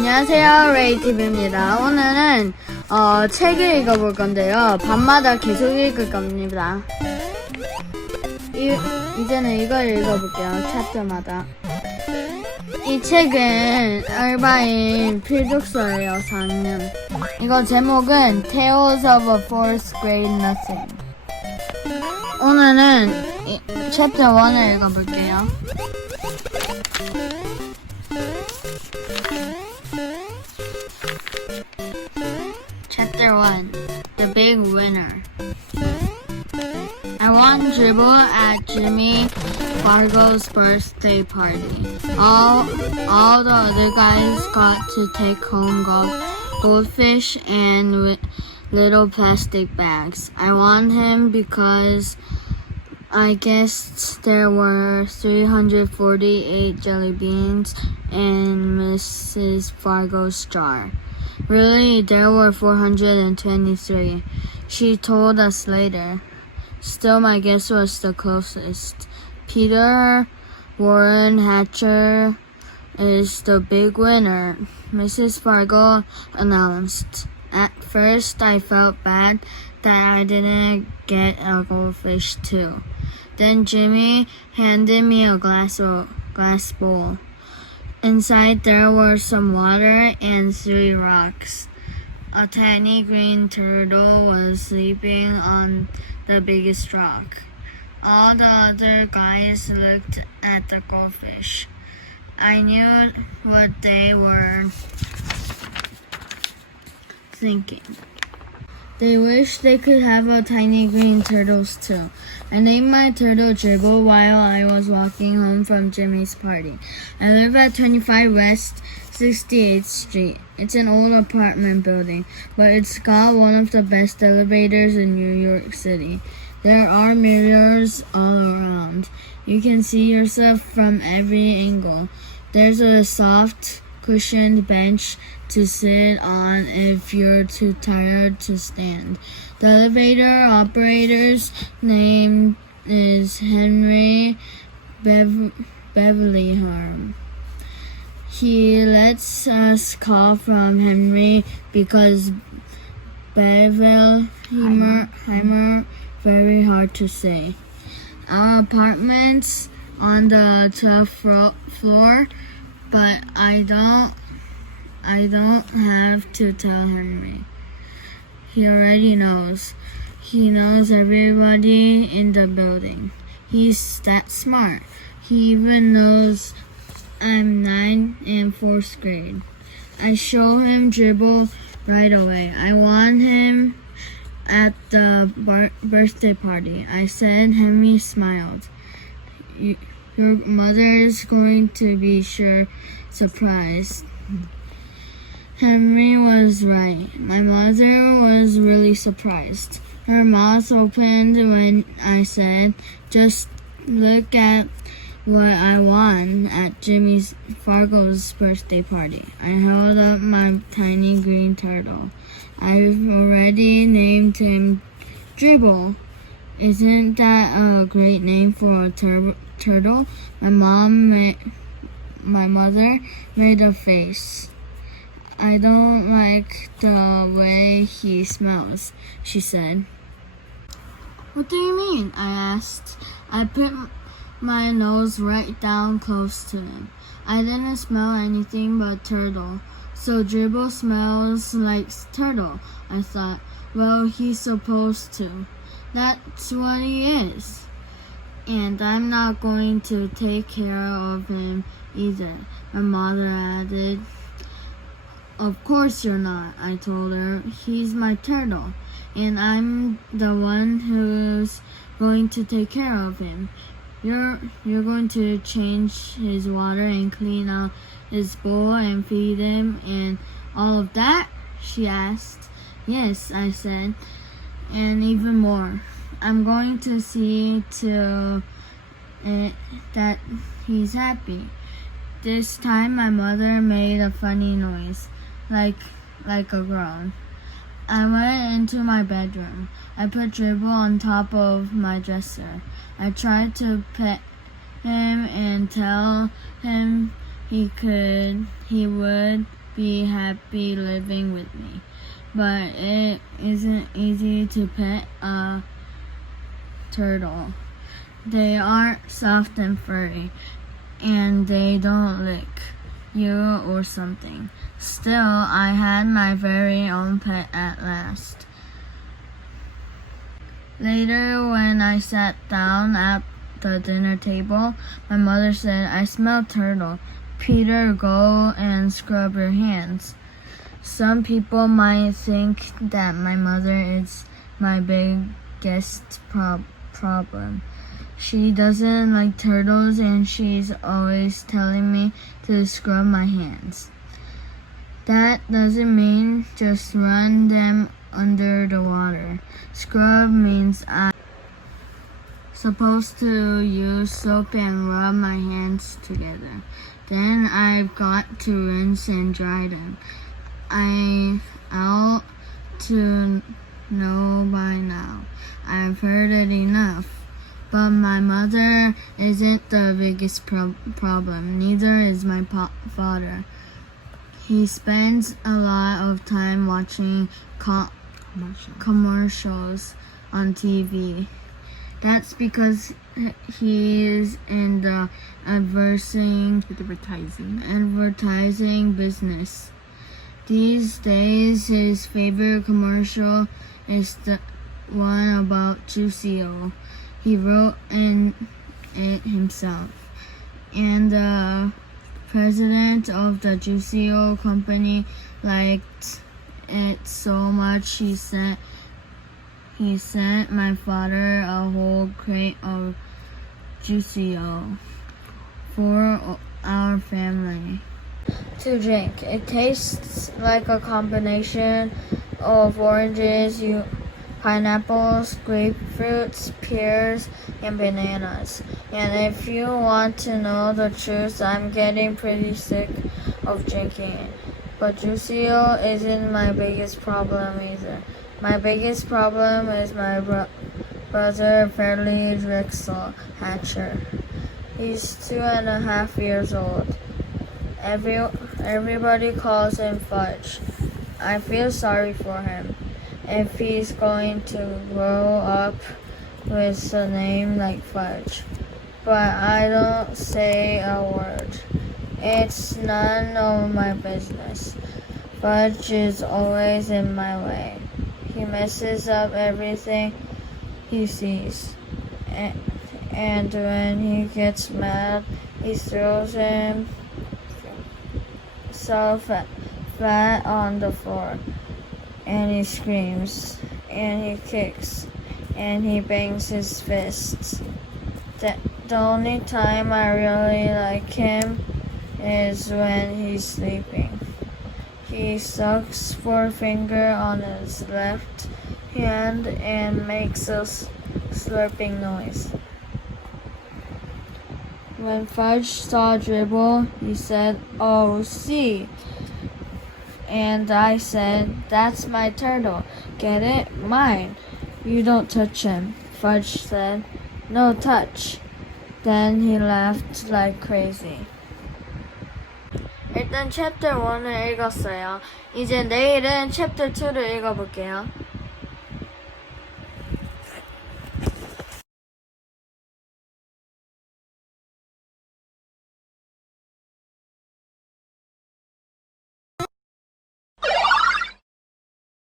안녕하세요, 레이티브입니다. 오늘은 책을 읽어볼 건데요. 밤마다 계속 읽을 겁니다. 이제는 이걸 읽어볼게요. 챕터마다. 이 책은 알바인 필독서예요. 4학년. 이거 제목은 Tales of a Fourth Grade Nothing. 오늘은 챕터 1을 읽어볼게요. Chapter 1 The Big Winner. I won dribble at Jimmy Fargo's birthday party. All the other guys got to take home goldfish and little plastic bags. I won him because I guessed there were 348 jelly beans in Mrs. Fargo's jar. Really, there were 423. She told us later. Still, my guess was the closest. Peter Warren Hatcher is the big winner, Mrs. Fargo announced. At first, I felt bad that I didn't get a goldfish too. Then Jimmy handed me a glass bowl. Inside there were some water and 3 rocks. A tiny green turtle was sleeping on the biggest rock. All the other guys looked at the goldfish. I knew what they were thinking. They wished they could have a tiny green turtles too. I named my turtle Dribble while I was walking home from Jimmy's party. I live at 25 West 68th Street. It's an old apartment building, but it's got one of the best elevators in New York City. There are mirrors all around. You can see yourself from every angle. There's a soft, cushioned bench to sit on if you're too tired to stand. The elevator operator's name is Henry Beverlyharm. He lets us call from Henry because Beverlyheimer very hard to say. Our apartment's on the 12th floor, but I don't have to tell Henry. He already knows. He knows everybody in the building. He's that smart. He even knows I'm 9 and 4th grade. I show him Dribble right away. I won him at the birthday party. I said. Henry smiled. Your mother is going to be surprised. Henry was right. My mother was really surprised. Her mouth opened when I said, "Just look at what I won at Jimmy Fargo's birthday party." I held up my tiny green turtle. I've already named him Dribble. Isn't that a great name for a turtle? My mother made a face. I don't like the way he smells, she said. What do you mean? I asked. I put my nose right down close to him. I didn't smell anything but turtle. So Dribble smells like turtle, I thought. Well, he's supposed to. That's what he is. And I'm not going to take care of him either, my mother added. Of course you're not, I told her. He's my turtle, and I'm the one who's going to take care of him. You're going to change his water and clean out his bowl and feed him and all of that? She asked. Yes, I said, and even more. I'm going to see to it that he's happy. This time my mother made a funny noise, like a groan. I went into my bedroom. I put Dribble on top of my dresser. I tried to pet him and tell him he would be happy living with me. But it isn't easy to pet a turtle. They aren't soft and furry, and they don't lick you or something. Still, I had my very own pet at last. Later, when I sat down at the dinner table, my mother said, "I smell turtle. Peter, go and scrub your hands." Some people might think that my mother is my biggest problem. She doesn't like turtles and she's always telling me to scrub my hands. That doesn't mean just run them under the water. Scrub means I'm supposed to use soap and rub my hands together. Then I've got to rinse and dry them. I ought to know by now. I've heard it enough. But my mother isn't the biggest problem. Neither is my father. He spends a lot of time watching commercials on TV. That's because he is in the advertising business. These days, his favorite commercial is the one about Juicio. He wrote in it himself. And the president of the Juicio company liked it so much he sent my father a whole crate of Juicio for our family to drink. It tastes like a combination of oranges, pineapples, grapefruits, pears, and bananas. And if you want to know the truth, I'm getting pretty sick of drinking it. But Juicio isn't my biggest problem either. My biggest problem is my brother, Fairly Drexel Hatcher. He's 2.5 years old. Everybody calls him Fudge. I feel sorry for him. If he's going to grow up with a name like Fudge. But I don't say a word. It's none of my business. Fudge is always in my way. He messes up everything he sees. And when he gets mad, he throws himself flat on the floor. And he screams, and he kicks, and he bangs his fists. The only time I really like him is when he's sleeping. He sucks forefinger on his left hand and makes a slurping noise. When Fudge saw Dribble, he said, "Oh, see." And I said, "That's my turtle. Get it? Mine." "You don't touch him," Fudge said. "No touch." Then he laughed like crazy. 일단 챕터 1을 읽었어요. 이제 내일은 챕터 2를 읽어볼게요.